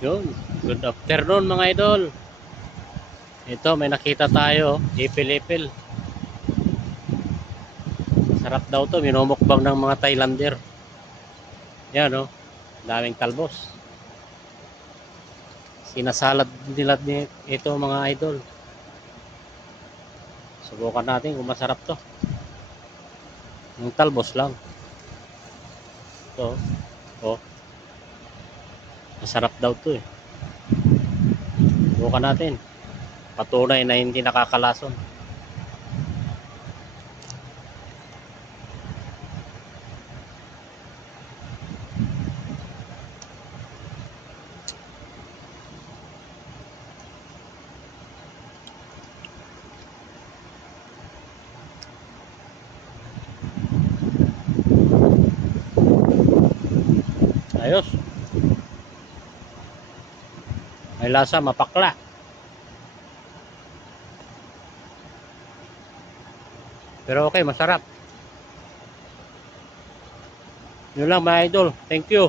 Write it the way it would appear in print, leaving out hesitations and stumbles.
Yun. Good afternoon mga idol. Ito may nakita tayo. Ipil-ipil. Sarap daw to. Minumukbang ng mga Thailander. Yan o. Daming talbos. Sinasalad nila ito mga idol. Subukan natin kung masarap to. Yung talbos lang. Ito. Oh. Masarap daw to eh. Subukan natin. Patunay na hindi nakakalason. Ayos. May lasa, mapakla. Pero okay, masarap. Yun lang mga idol. Thank you.